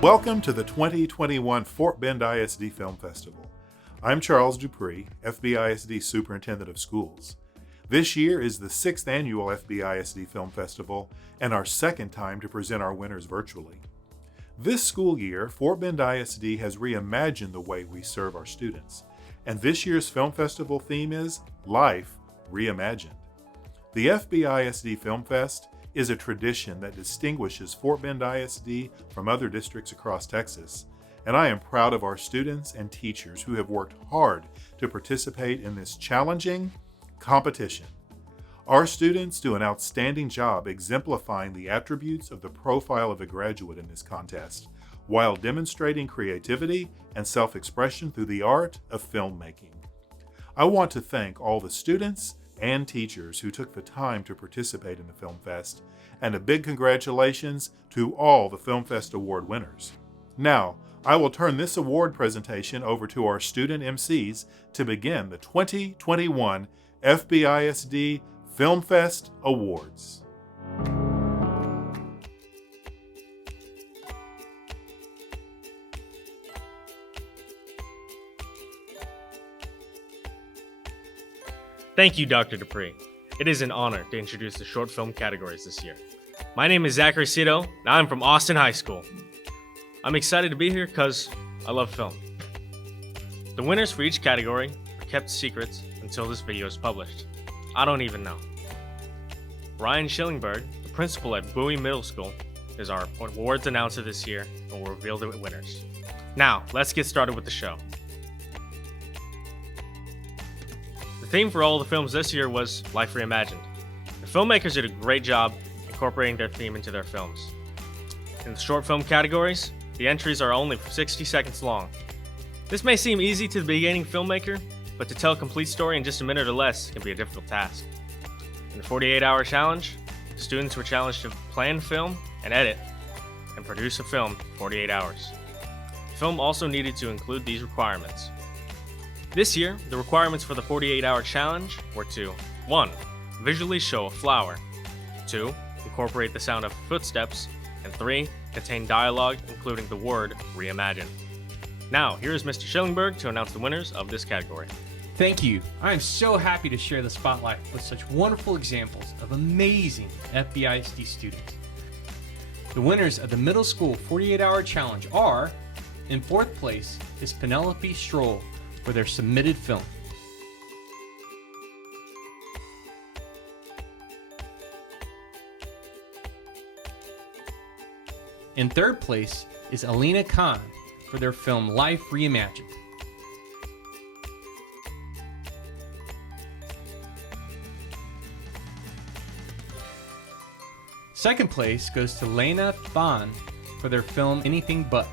Welcome to the 2021 Fort Bend ISD Film Festival. I'm Charles Dupree, FBISD Superintendent of Schools. This year is the 6th annual FBISD Film Festival and our second time to present our winners virtually. This school year, Fort Bend ISD has reimagined the way we serve our students, and this year's Film Festival theme is Life Reimagined. The FBISD Film Fest is a tradition that distinguishes Fort Bend ISD from other districts across Texas, and I am proud of our students and teachers who have worked hard to participate in this challenging competition. Our students do an outstanding job exemplifying the attributes of the profile of a graduate in this contest, while demonstrating creativity and self-expression through the art of filmmaking. I want to thank all the students and teachers who took the time to participate in the Film Fest, and a big congratulations to all the Film Fest Award winners. Now, I will turn this award presentation over to our student MCs to begin the 2021 FBISD Film Fest Awards. Thank you, Dr. Dupree. It is an honor to introduce the short film categories this year. My name is Zachary Cito, and I'm from Austin High School. I'm excited to be here because I love film. The winners for each category are kept secrets until this video is published. I don't even know. Ryan Schillingberg, the principal at Bowie Middle School, is our awards announcer this year and will reveal the winners. Now, let's get started with the show. The theme for all the films this year was Life Reimagined. The filmmakers did a great job incorporating their theme into their films. In the short film categories, the entries are only 60 seconds long. This may seem easy to the beginning filmmaker, but to tell a complete story in just a minute or less can be a difficult task. In the 48-hour challenge, the students were challenged to plan, film, and edit, and produce a film in 48 hours. The film also needed to include these requirements. This year, the requirements for the 48-hour challenge were to 1. Visually show a flower, 2. Incorporate the sound of footsteps, and 3. Contain dialogue including the word reimagine. Now, here is Mr. Schillingberg to announce the winners of this category. Thank you. I am so happy to share the spotlight with such wonderful examples of amazing FBISD students. The winners of the Middle School 48-Hour Challenge are, in 4th place is Penelope Stroll for their submitted film. In 3rd place is Alina Khan for their film Life Reimagined. Second place goes to Lena Bond for their film Anything But.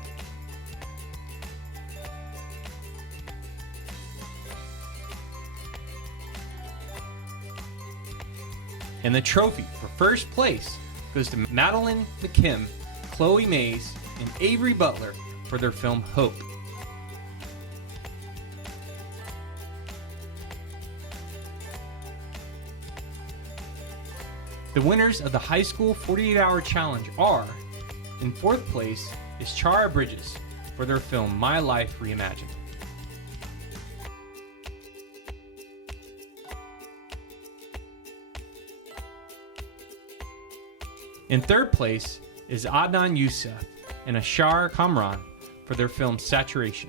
And the trophy for first place goes to Madeline McKim, Chloe Mays, and Avery Butler for their film Hope. The winners of the High School 48-Hour Challenge are, in 4th place is Chara Bridges for their film My Life Reimagined. In 3rd place is Adnan Youssef and Ashar Kamran for their film Saturation.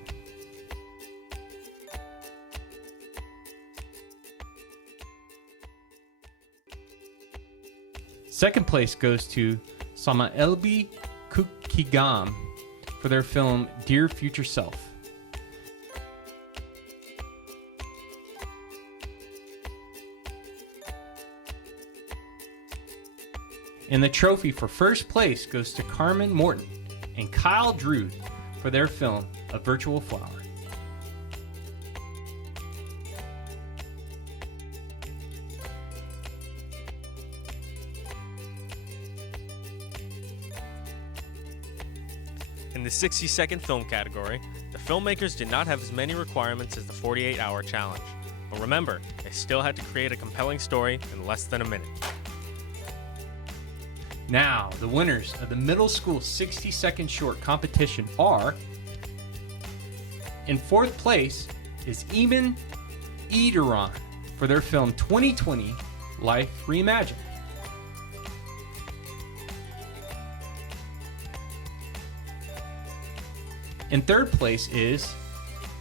Second place goes to Sama Elbi Kukigam for their film Dear Future Self. And the trophy for first place goes to Carmen Morton and Kyle Drude for their film A Virtual Flower. In the 60-second film category, the filmmakers did not have as many requirements as the 48-hour challenge. But remember, they still had to create a compelling story in less than a minute. Now, the winners of the middle school 60-second short competition are: in fourth place is Eamon Ederon for their film 2020 Life Reimagined. In third place is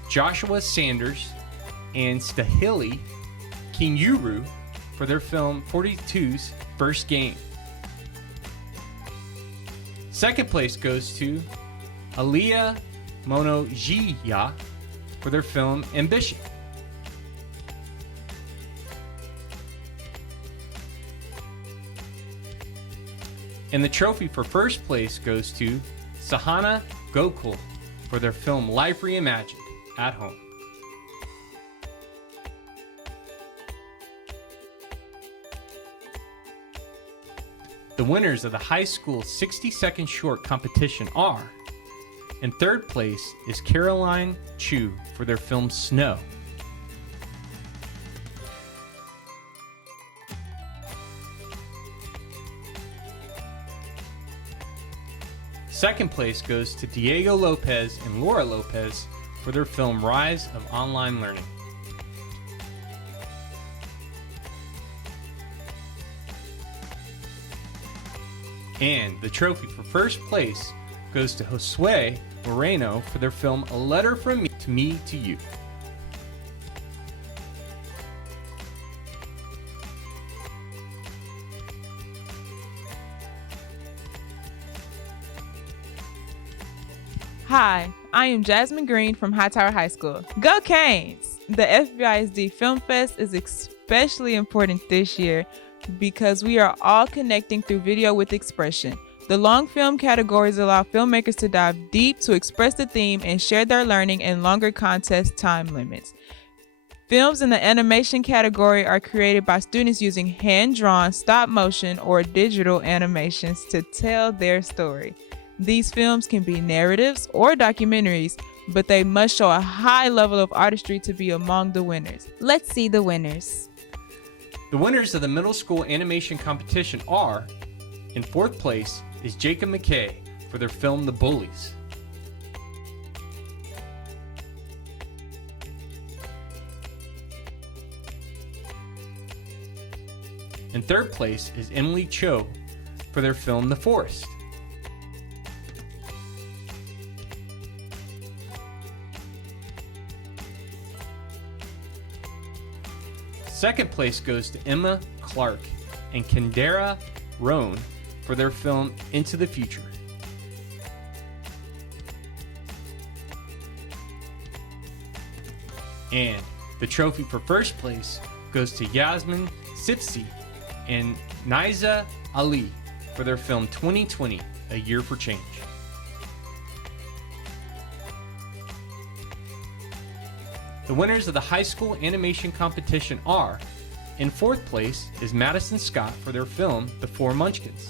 Joshua Sanders and Stahili Kinyuru for their film 42's First Game. Second place goes to Aliyah Monojiya for their film Ambition. And the trophy for first place goes to Sahana Gokul for their film Life Reimagined at Home. The winners of the high school 60-second short competition are: in third place is Caroline Chu for their film Snow. Second place goes to Diego Lopez and Laura Lopez for their film Rise of Online Learning. And the trophy for first place goes to Josue Moreno for their film A Letter from Me to You. Hi, I am Jasmine Green from Hightower High School. Go Canes! The FBISD Film Fest is especially important this year because we are all connecting through video with expression. The long film categories allow filmmakers to dive deep to express the theme and share their learning in longer contest time limits. Films in the animation category are created by students using hand-drawn, stop-motion, or digital animations to tell their story. These films can be narratives or documentaries, but they must show a high level of artistry to be among the winners. Let's see the winners. The winners of the middle school animation competition are: in fourth place is Jacob McKay for their film The Bullies. In third place is Emily Cho for their film The Forest. Second place goes to Emma Clark and Kendera Roan for their film Into the Future. And the trophy for first place goes to Yasmin Sipsi and Niza Ali for their film 2020, A Year for Change. The winners of the high school animation competition are: in fourth place is Madison Scott for their film The Four Munchkins.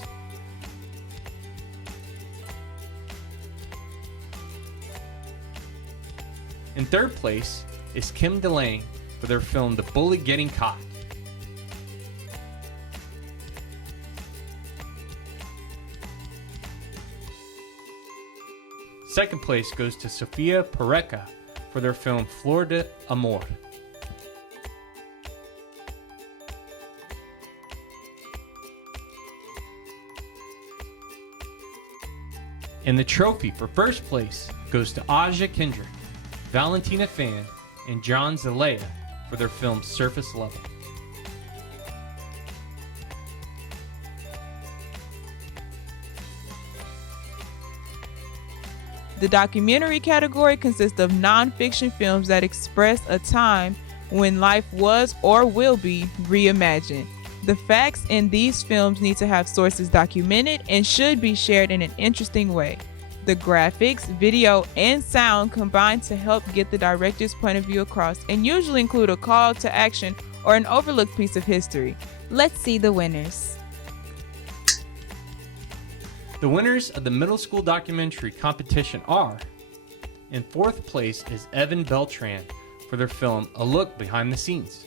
In third place is Kim DeLange for their film The Bully Getting Caught. Second place goes to Sofia Pareca for their film Flor de Amor. And the trophy for first place goes to Aja Kendrick, Valentina Fan, and John Zelaya for their film Surface Level. The documentary category consists of nonfiction films that express a time when life was or will be reimagined. The facts in these films need to have sources documented and should be shared in an interesting way. The graphics, video, and sound combine to help get the director's point of view across and usually include a call to action or an overlooked piece of history. Let's see the winners. The winners of the middle school documentary competition are: in fourth place is Evan Beltran for their film A Look Behind the Scenes.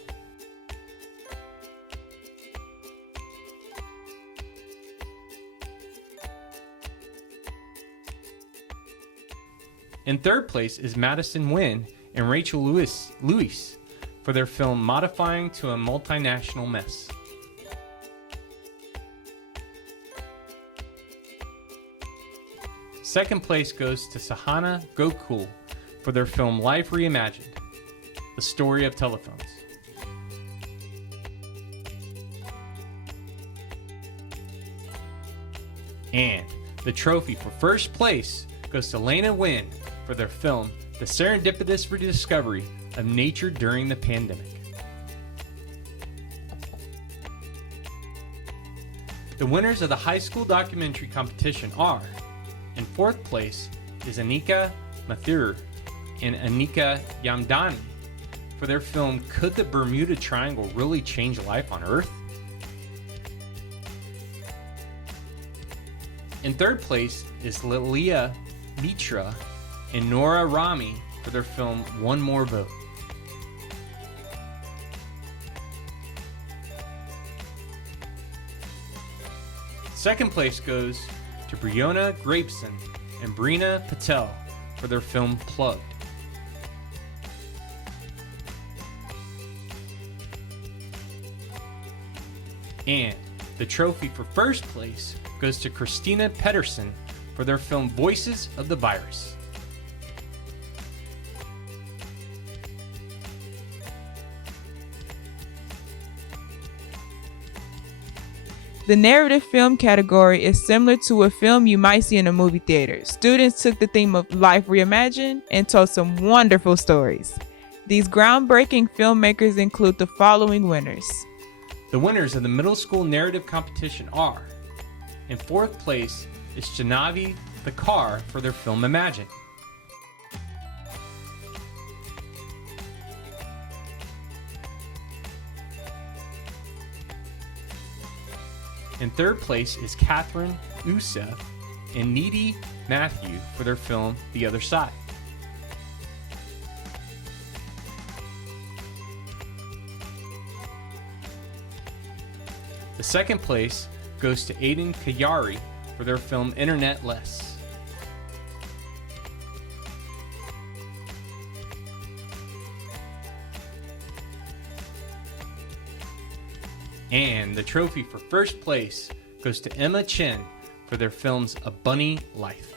In third place is Madison Wynn and Rachel Lewis for their film Modifying to a Multinational Mess. Second place goes to Sahana Gokul for their film Life Reimagined, The Story of Telephones. And the trophy for first place goes to Lena Wynn for their film The Serendipitous Rediscovery of Nature During the Pandemic. The winners of the high school documentary competition are: in fourth place is Anika Mathur and Anika Yamdani for their film Could the Bermuda Triangle Really Change Life on Earth? In third place is Lilia Mitra and Nora Rami for their film One More Vote. Second place goes to Brianna Grapeson and Brina Patel for their film Plugged. And the trophy for first place goes to Christina Pedersen for their film Voices of the Virus. The narrative film category is similar to a film you might see in a movie theater. Students took the theme of Life Reimagined and told some wonderful stories. These groundbreaking filmmakers include the following winners. The winners of the middle school narrative competition are: in fourth place is Janavi the Car for their film Imagine. In third place is Catherine Usa and Needy Matthew for their film The Other Side. The second place goes to Aiden Kayari for their film Internet Less. And the trophy for first place goes to Emma Chen for their films A Bunny Life.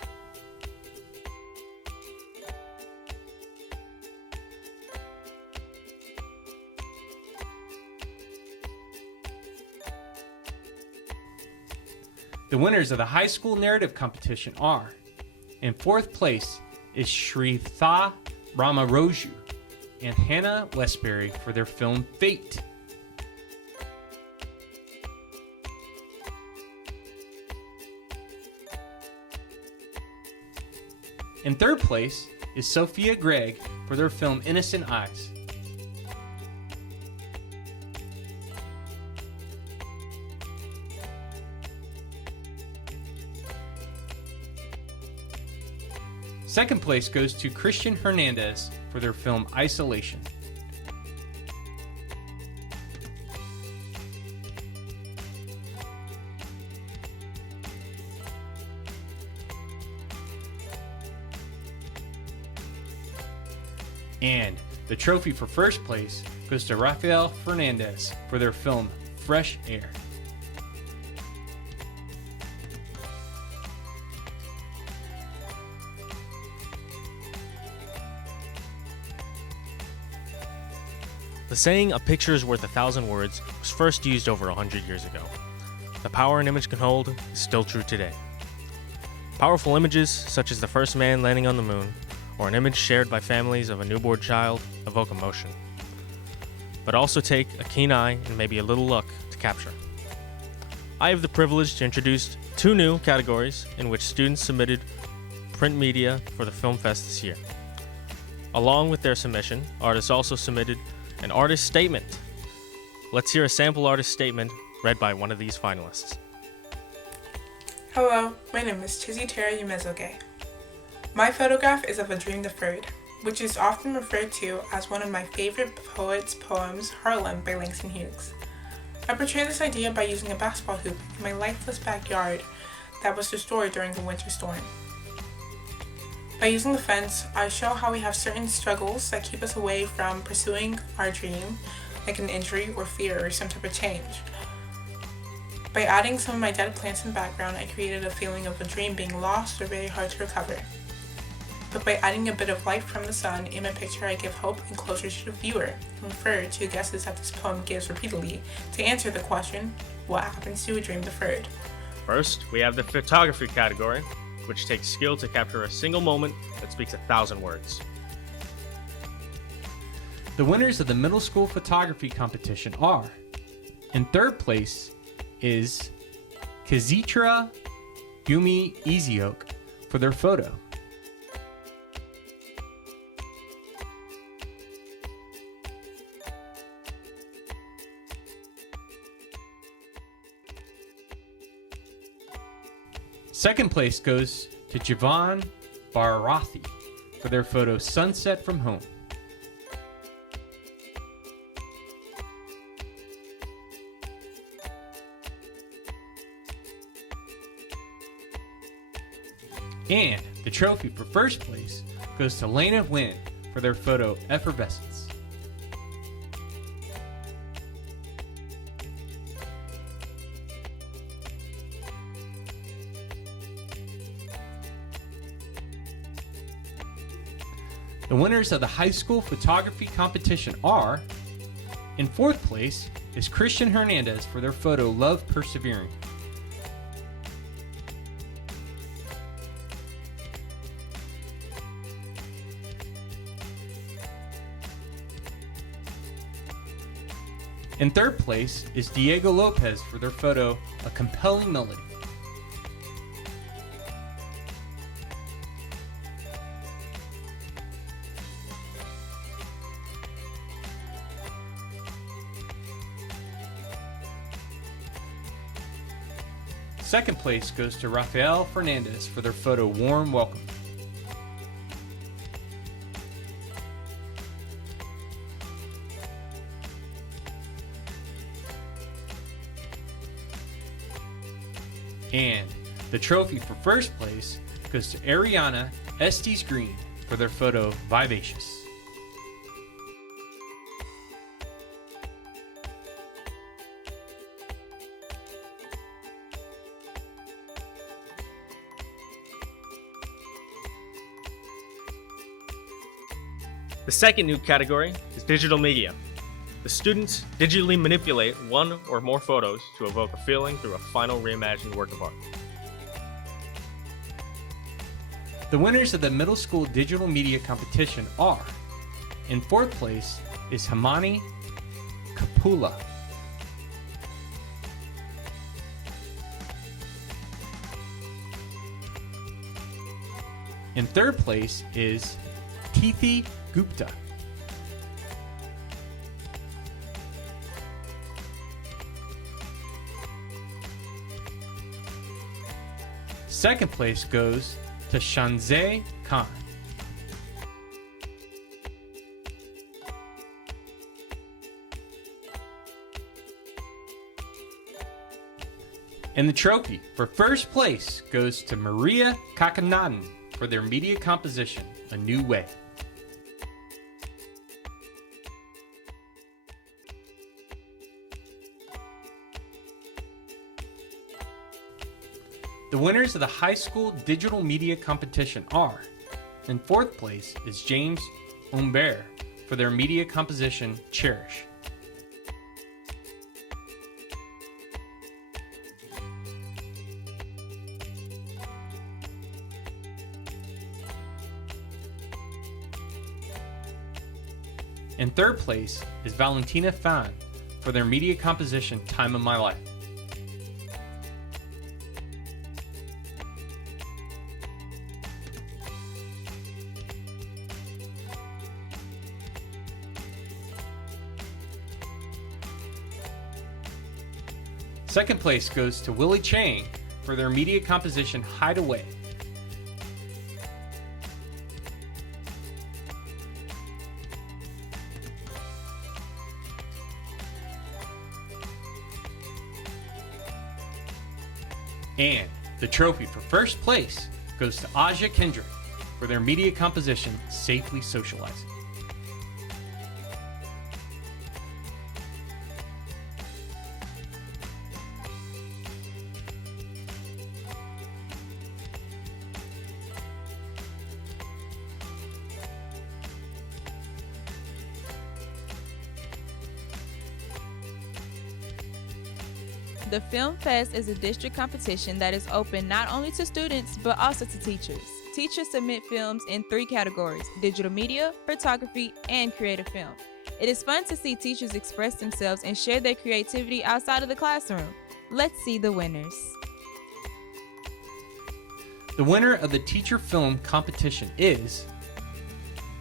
The winners of the high school narrative competition are: in fourth place is Shritha Ramaroju and Hannah Westbury for their film Fate. In third place is Sophia Gregg for their film Innocent Eyes. Second place goes to Christian Hernandez for their film Isolation. And the trophy for first place goes to Rafael Fernandez for their film Fresh Air. The saying, "a picture is worth 1,000 words," was first used over 100 years ago. The power an image can hold is still true today. Powerful images, such as the first man landing on the moon, or an image shared by families of a newborn child, evoke emotion, but also take a keen eye and maybe a little luck to capture. I have the privilege to introduce 2 new categories in which students submitted print media for the Film Fest this year. Along with their submission, artists also submitted an artist statement. Let's hear a sample artist statement read by one of these finalists. Hello, my name is Chizitera Yumezoge. My photograph is of a dream deferred, which is often referred to as one of my favorite poets' poems, Harlem by Langston Hughes. I portray this idea by using a basketball hoop in my lifeless backyard that was destroyed during the winter storm. By using the fence, I show how we have certain struggles that keep us away from pursuing our dream, like an injury or fear or some type of change. By adding some of my dead plants in the background, I created a feeling of a dream being lost or very hard to recover. But by adding a bit of light from the sun in my picture, I give hope and closure to the viewer and refer to guesses that this poem gives repeatedly to answer the question, what happens to a dream deferred? First, we have the photography category, which takes skill to capture a single moment that speaks 1,000 words. The winners of the middle school photography competition are: in third place is Kizitra Yumi Izioke for their photo. Second place goes to Javan Barathi for their photo Sunset from Home. And the trophy for first place goes to Lena Wynn for their photo Effervescence. The winners of the high school photography competition are: in fourth place is Christian Hernandez for their photo Love Persevering. In third place is Diego Lopez for their photo A Compelling Melody. Second place goes to Rafael Fernandez for their photo Warm Welcome. And the trophy for first place goes to Ariana Estes Green for their photo Vivacious. The second new category is digital media. The students digitally manipulate one or more photos to evoke a feeling through a final reimagined work of art. The winners of the middle school digital media competition are: in fourth place is Hamani Kapula. In third place is Tithi Gupta. Second place goes to Shanzeh Khan. And the trophy for first place goes to Maria Kakanaden for their media composition, A New Way. The winners of the high school digital media competition are: in fourth place is James Humbert for their media composition Cherish. In third place is Valentina Fan for their media composition Time of My Life. Second place goes to Willie Chang for their media composition Hideaway. And the trophy for first place goes to Aja Kendrick for their media composition, Safely Socializing. The Film Fest is a district competition that is open not only to students but also to teachers. Teachers submit films in 3 categories: digital media, photography, and creative film. It is fun to see teachers express themselves and share their creativity outside of the classroom. Let's see the winners. The winner of the teacher film competition is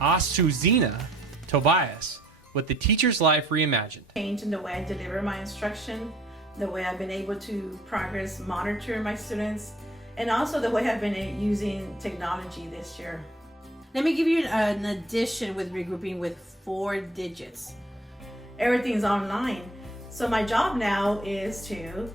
Asuzina Tobias with The Teacher's Life Reimagined. Change in the way I deliver my instruction, the way I've been able to progress monitor my students, and also the way I've been using technology this year. Let me give you an addition with regrouping with 4 digits. Everything's online. So my job now is to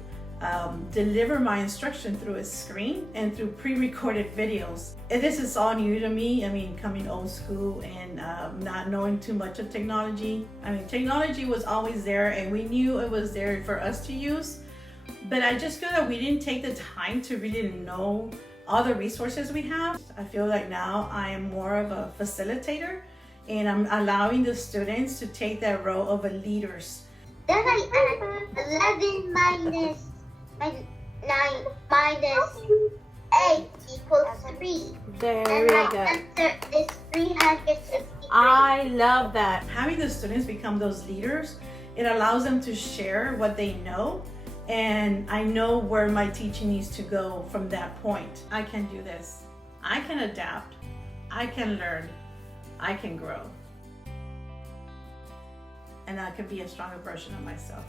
deliver my instruction through a screen and through pre-recorded videos. And this is all new to me. I mean, coming old school and not knowing too much of technology. I mean, technology was always there and we knew it was there for us to use, but I just feel that we didn't take the time to really know all the resources we have. I feel like now I am more of a facilitator and I'm allowing the students to take that role of a leaders. Then I add 11 minus 9 minus 8 equals 3. Very and my good. answer is 363. I love that. Having the students become those leaders, it allows them to share what they know, and I know where my teaching needs to go from that point. I can do this. I can adapt. I can learn. I can grow. And I can be a stronger version of myself.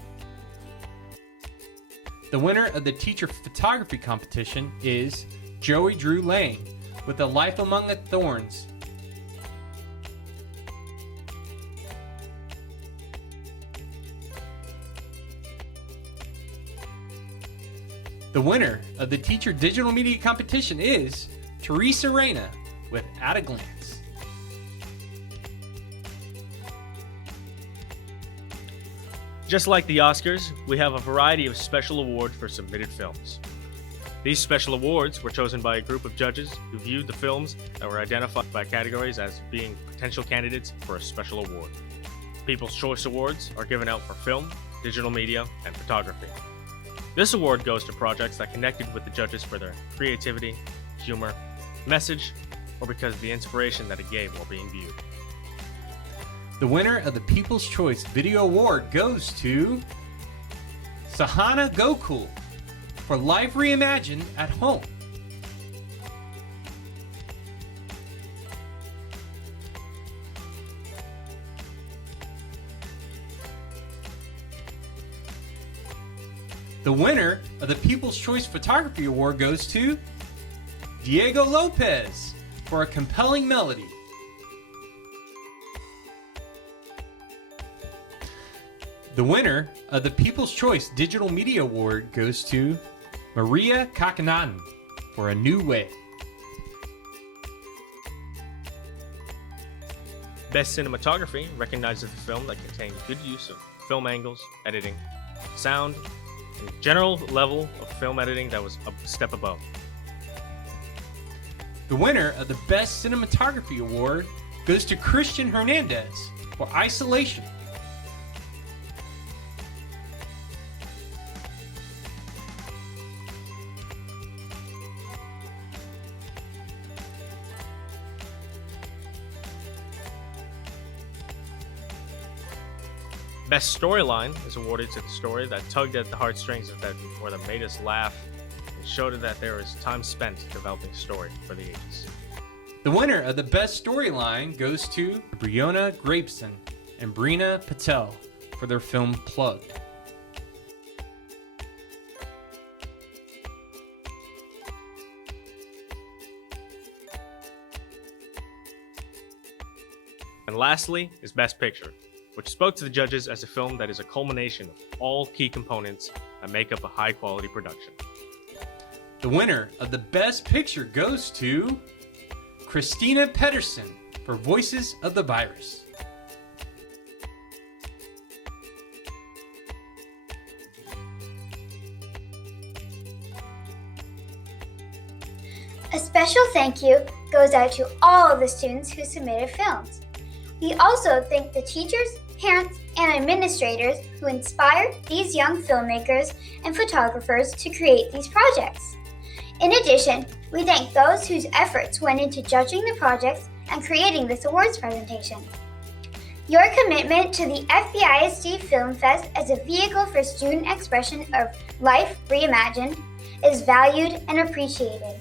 The winner of the teacher photography competition is Joey Drew Lang with A Life Among the Thorns. The winner of the teacher digital media competition is Teresa Reyna with At a Glance. Just like the Oscars, we have a variety of special awards for submitted films. These special awards were chosen by a group of judges who viewed the films that were identified by categories as being potential candidates for a special award. People's Choice Awards are given out for film, digital media, and photography. This award goes to projects that connected with the judges for their creativity, humor, message, or because of the inspiration that it gave while being viewed. The winner of the People's Choice Video Award goes to Sahana Gokul for Life Reimagined at Home. The winner of the People's Choice Photography Award goes to Diego Lopez for A Compelling Melody. The winner of the People's Choice Digital Media Award goes to Maria Kakanaden for A New Way. Best Cinematography recognizes the film that contained good use of film angles, editing, sound, and general level of film editing that was a step above. The winner of the Best Cinematography Award goes to Christian Hernandez for Isolation. Best Storyline is awarded to the story that tugged at the heartstrings of that, or that made us laugh and showed that there was time spent developing a story for the ages. The winner of the Best Storyline goes to Brianna Grapeson and Brina Patel for their film Plugged. And lastly is Best Picture, which spoke to the judges as a film that is a culmination of all key components that make up a high-quality production. The winner of the Best Picture goes to Christina Pedersen for Voices of the Virus. A special thank you goes out to all of the students who submitted films. We also thank the teachers, parents, and administrators who inspired these young filmmakers and photographers to create these projects. In addition, we thank those whose efforts went into judging the projects and creating this awards presentation. Your commitment to the FBISD Film Fest as a vehicle for student expression of life reimagined is valued and appreciated.